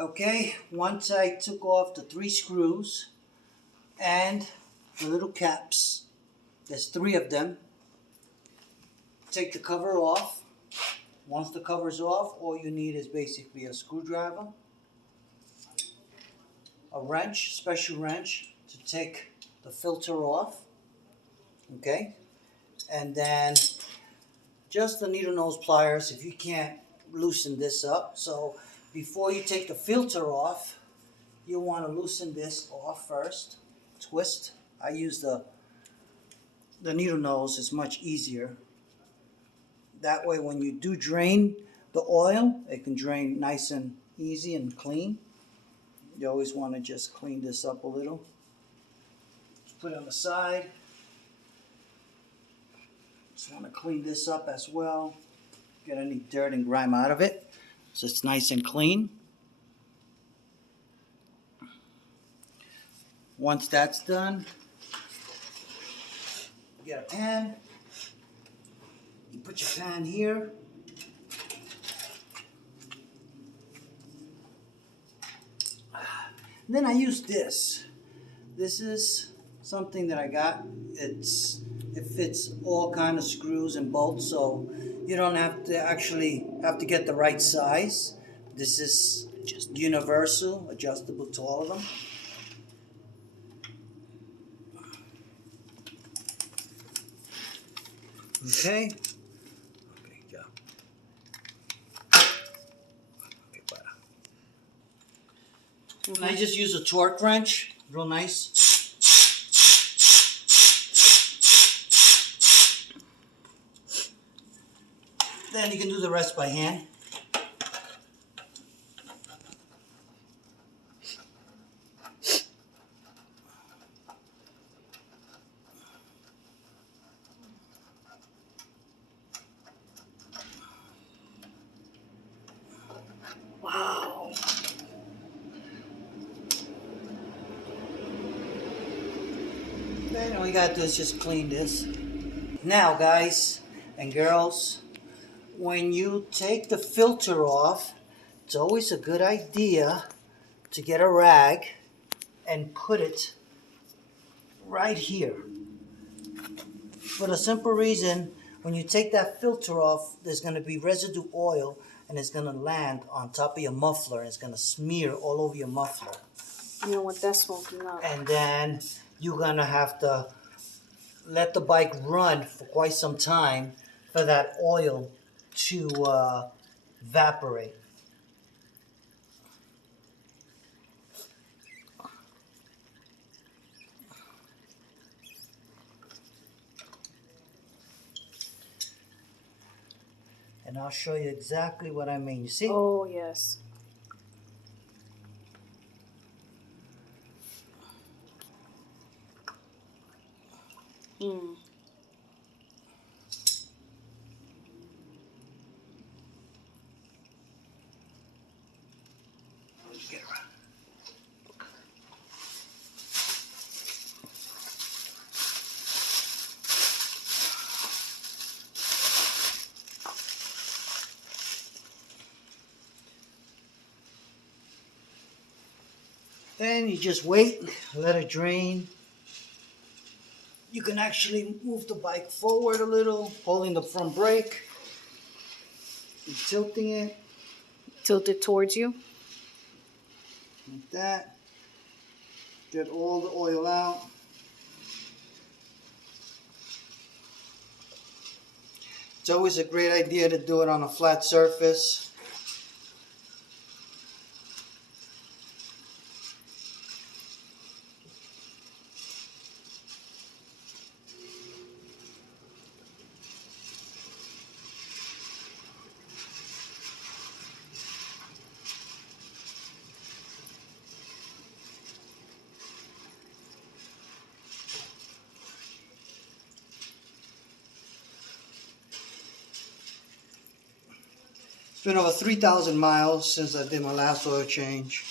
Okay, once I took off the 3 screws and the little caps, there's 3 of them, take the cover off. Once the cover's off, all you need is basically a screwdriver, a wrench, special wrench to take the filter off, okay? And then just the needle nose pliers if you can't loosen this up. So before you take the filter off, you want to loosen this off first. Twist. I use the needle nose, it's much easier. That way when you do drain the oil, it can drain nice and easy and clean. You always want to just clean this up a little. Just put it on the side. Just want to clean this up as well. Get any dirt and grime out of it so it's nice and clean. Once that's done, get a pan. You put your pan here. And then I use this. This is something that I got. It fits all kind of screws and bolts, so you don't have to get the right size. This is just universal, adjustable to all of them. Okay. Okay, yeah. Okay, better. And I just use a torque wrench, real nice. Then you can do the rest by hand. Wow. Then all you gotta do is just clean this. Now guys and girls, when you take the filter off, it's always a good idea to get a rag and put it right here. For the simple reason, when you take that filter off, there's going to be residue oil and it's going to land on top of your muffler and it's going to smear all over your muffler. You don't want that smoking up. And then you're going to have to let the bike run for quite some time for that oil to evaporate. And I'll show you exactly what I mean. You see? Oh, yes. Mm. Get around. Then you just wait, let it drain. You can actually move the bike forward a little, holding the front brake, and tilting it. Tilt it towards you. Like that. Get all the oil out. It's always a great idea to do it on a flat surface. It's been over 3,000 miles since I did my last oil change.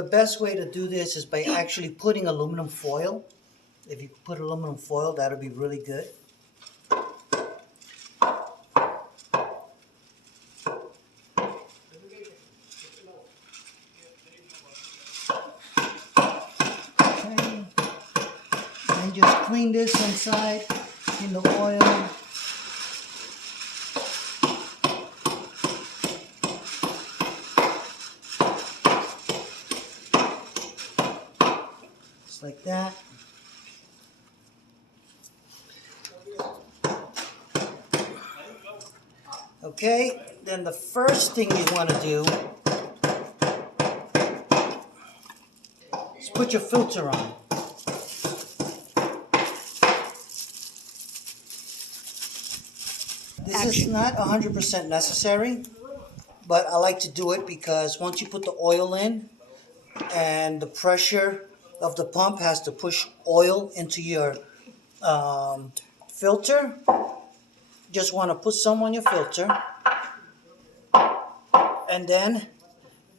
the best way to do this is by actually putting aluminum foil. If you put aluminum foil, that'll be really good. Okay. And just clean this inside in the oil. Just like that. Okay, then the first thing you want to do is put your filter on. This is not 100% necessary, but I like to do it because once you put the oil in and the pressure of the pump has to push oil into your filter, just want to put some on your filter, and then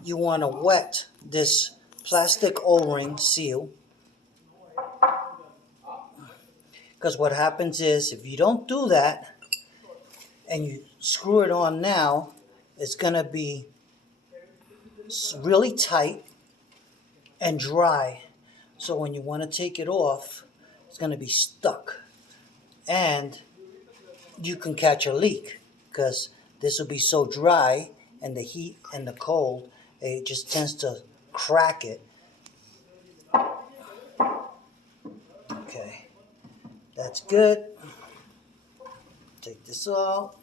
you want to wet this plastic O-ring seal, because what happens is if you don't do that and you screw it on now, it's going to be really tight and dry, so when you want to take it off, it's going to be stuck, and you can catch a leak because this will be so dry, and the heat and the cold, it just tends to crack it. Okay, that's good. Take this out.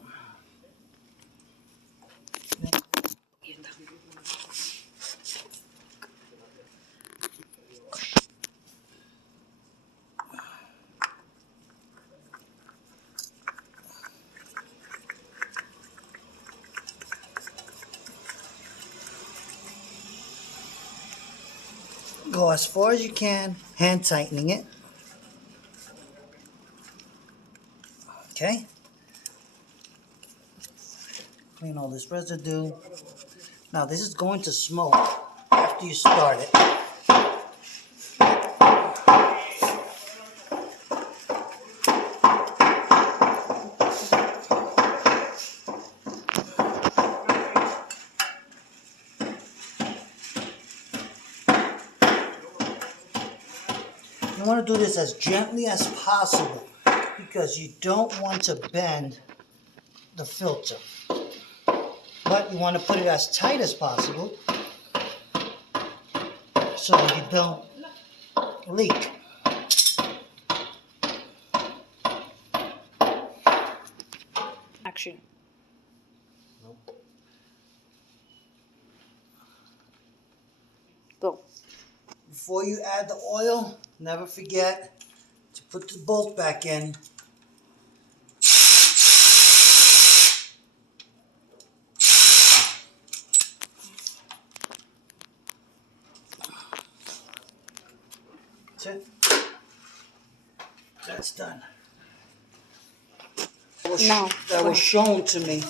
Go as far as you can, hand tightening it. Okay. Clean all this residue. Now this is going to smoke after you start it. You want to do this as gently as possible because you don't want to bend the filter. But you want to put it as tight as possible so you don't leak. Action. Go. Before you add the oil, never forget to put the bolt back in. That's it. That's done. That was shown to me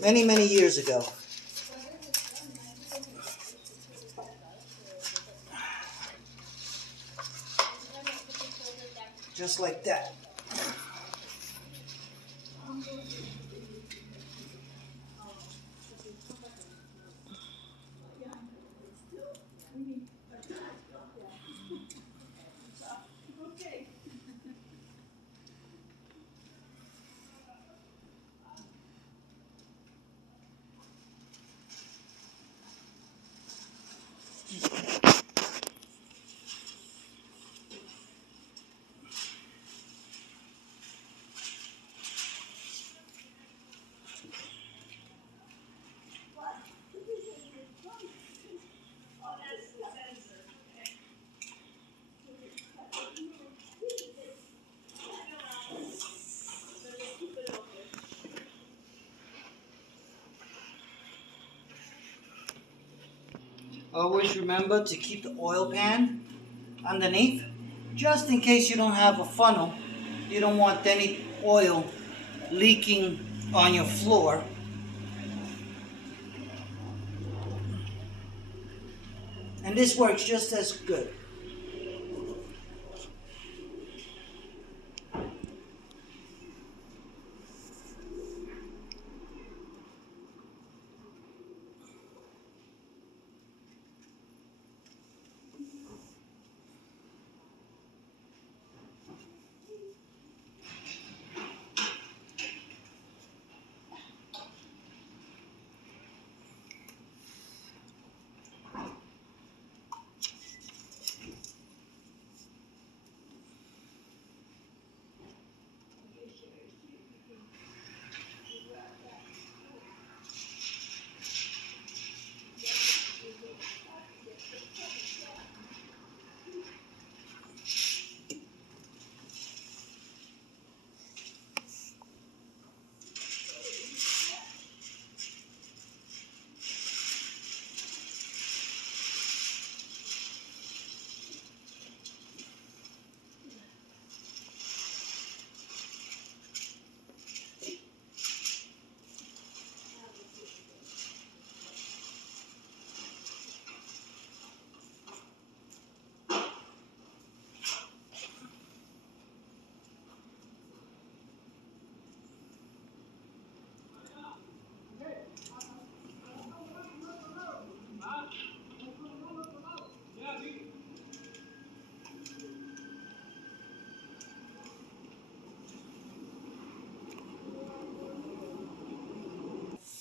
many, many years ago. Just like that. Always remember to keep the oil pan underneath, just in case you don't have a funnel. You don't want any oil leaking on your floor. And this works just as good.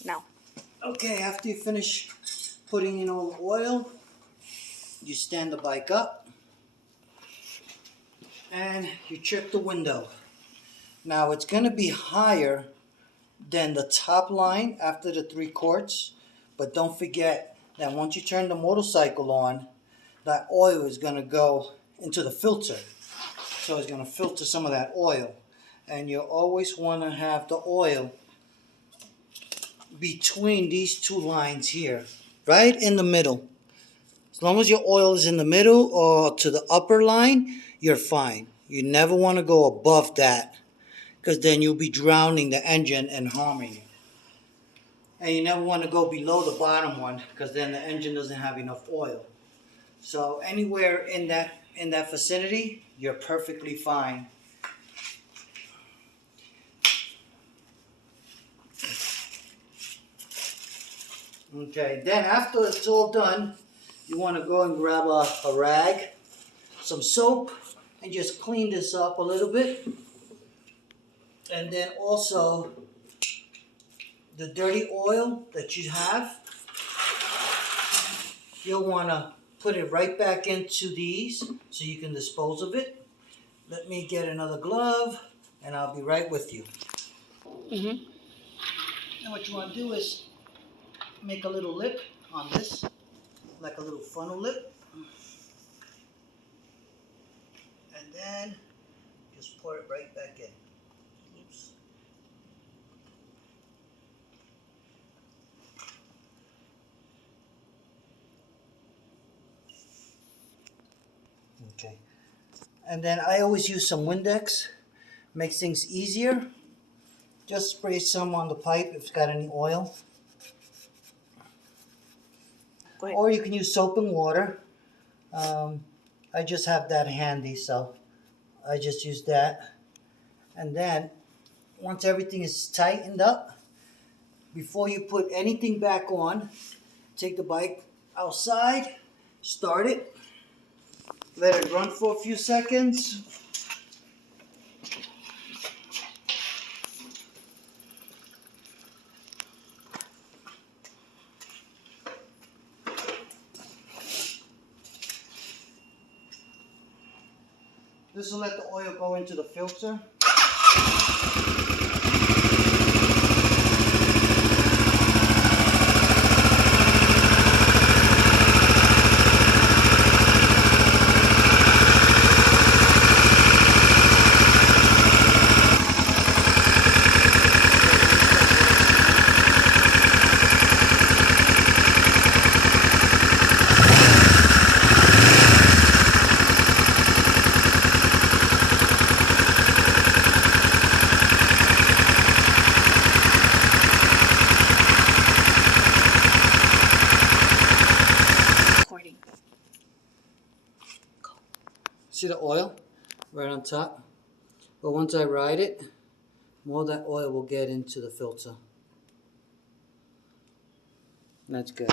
Now. Okay, after you finish putting in all the oil, you stand the bike up and you check the window. Now it's going to be higher than the top line after the 3 quarts, but don't forget that once you turn the motorcycle on, that oil is going to go into the filter. So it's going to filter some of that oil. And you always want to have the oil between these 2 lines here, right in the middle. As long as your oil is in the middle or to the upper line, you're fine. You never want to go above that, because then you'll be drowning the engine and harming it. And you never want to go below the bottom one, because then the engine doesn't have enough oil. So anywhere in that vicinity, you're perfectly fine. Okay, then after it's all done, you want to go and grab a rag, some soap, and just clean this up a little bit. And then also the dirty oil that you have, you'll want to put it right back into these so you can dispose of it. Let me get another glove and I'll be right with you. Mm-hmm. And what you want to do is make a little lip on this, like a little funnel lip. And then just pour it right back in. Oops. Okay. And then I always use some Windex. Makes things easier. Just spray some on the pipe if it's got any oil. Or you can use soap and water. I just have that handy, so I just use that. And then once everything is tightened up, before you put anything back on, take the bike outside, start it, let it run for a few seconds. This will let the oil go into the filter. See the oil right on top? But once I ride it, more of that oil will get into the filter. That's good.